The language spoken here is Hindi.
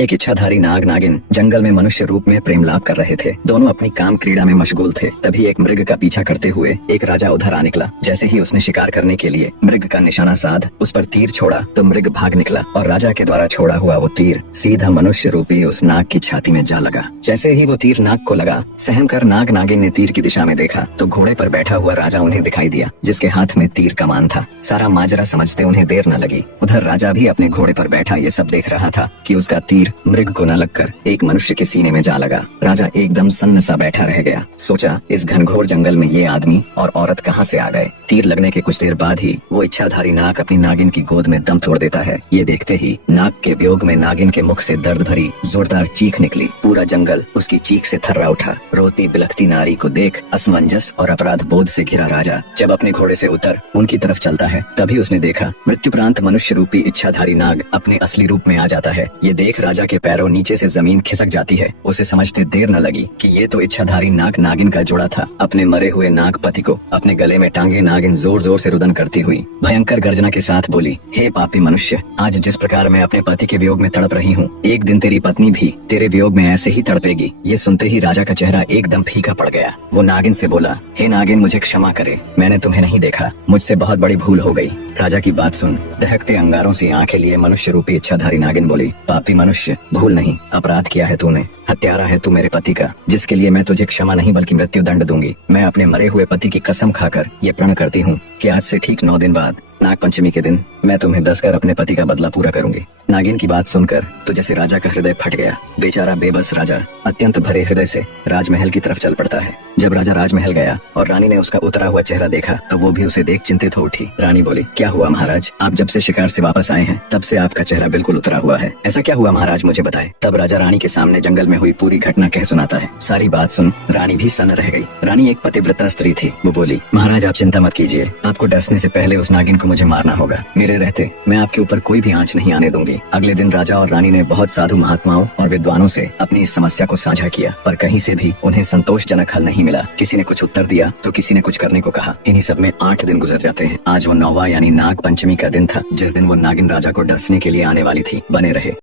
एक इच्छाधारी नाग नागिन जंगल में मनुष्य रूप में प्रेम लाभ कर रहे थे। दोनों अपनी काम क्रीड़ा में मशगूल थे। तभी एक मृग का पीछा करते हुए एक राजा उधर आ निकला। जैसे ही उसने शिकार करने के लिए मृग का निशाना साध उस पर तीर छोड़ा तो मृग भाग निकला और राजा के द्वारा छोड़ा हुआ वो तीर सीधा मनुष्य रूपी उस नाग की छाती में जा लगा। जैसे ही वो तीर नाग को लगा, सहम कर नाग नागिन ने तीर की दिशा में देखा तो घोड़े पर बैठा हुआ राजा उन्हें दिखाई दिया, जिसके हाथ में तीर कमान था। सारा माजरा समझते उन्हें देर न लगी। उधर राजा भी अपने घोड़े पर बैठा ये सब देख रहा था कि उसका तीर मृग को न लगकर एक मनुष्य के सीने में जा लगा। राजा एकदम सन्न सा बैठा रह गया। सोचा, इस घनघोर जंगल में ये आदमी और औरत कहाँ से आ गए। तीर लगने के कुछ देर बाद ही वो इच्छाधारी नाग अपनी नागिन की गोद में दम तोड़ देता है। ये देखते ही नाग के वियोग में नागिन के मुख से दर्द भरी जोरदार चीख निकली। पूरा जंगल उसकी चीख से थर्रा उठा। रोती बिलखती नारी को देख असमंजस और अपराध बोध से घिरा राजा जब अपने घोड़े से उतर उनकी तरफ चलता है, तभी उसने देखा मृत्युप्रांत मनुष्य रूपी इच्छाधारी नाग अपने असली रूप में आ जाता है। ये देख राजा के पैरों नीचे से जमीन खिसक जाती है। उसे समझते देर न लगी कि ये तो इच्छाधारी नाग नागिन का जोड़ा था। अपने मरे हुए नाग पति को अपने गले में टांगे नागिन जोर जोर से रुदन करती हुई भयंकर गर्जना के साथ बोली, हे पापी मनुष्य, आज जिस प्रकार मैं अपने पति के वियोग में तड़प रही हूँ, एक दिन तेरी पत्नी भी तेरे वियोग में ऐसे ही तड़पेगी। ये सुनते ही राजा का चेहरा एकदम फीका पड़ गया। वो नागिन से बोला, हे नागिन, मुझे क्षमा करे, मैंने तुम्हें नहीं देखा, मुझसे बहुत बड़ी भूल हो गई। राजा की बात सुन दहकते अंगारों से आंखें लिए मनुष्य रूपी इच्छाधारी नागिन बोली, पापी मनुष्य, भूल नहीं, अपराध किया है तूने। हत्यारा है तू मेरे पति का, जिसके लिए मैं तुझे क्षमा नहीं बल्कि मृत्यु दंड दूंगी। मैं अपने मरे हुए पति की कसम खाकर ये प्रण करती हूँ कि आज से ठीक 9 दिन बाद नाग पंचमी के दिन मैं तुम्हें 10 कर अपने पति का बदला पूरा करूंगी। नागिन की बात सुनकर तो जैसे राजा का हृदय फट गया। बेचारा बेबस राजा अत्यंत भरे हृदय से राजमहल की तरफ चल पड़ता है। जब राजा राजमहल गया और रानी ने उसका उतरा हुआ चेहरा देखा तो वो भी उसे देख चिंतित हो उठी। रानी बोली, क्या हुआ महाराज, आप जब से शिकार से वापस आए हैं तब से आपका चेहरा बिल्कुल उतरा हुआ है। ऐसा क्या हुआ महाराज, मुझे बताए। तब राजा रानी के सामने जंगल में हुई पूरी घटना कह सुनाता है। सारी बात सुन रानी भी सन्न रह गई। रानी एक पतिव्रता स्त्री थी। वो बोली, महाराज आप चिंता मत कीजिए, आपको डसने से पहले उस नागिन को मुझे मारना होगा। मेरे रहते मैं आपके ऊपर कोई भी आंच नहीं आने दूंगी। अगले दिन राजा और रानी ने बहुत साधु महात्माओं और विद्वानों से अपनी इस समस्या को साझा किया, पर कहीं से भी उन्हें संतोषजनक हल नहीं मिला। किसी ने कुछ उत्तर दिया तो किसी ने कुछ करने को कहा। इन्हीं सब में 8 दिन गुजर जाते हैं। आज वो 9वां यानी नाग पंचमी का दिन था, जिस दिन वो नागिन राजा को डसने के लिए आने वाली थी। बने रहे।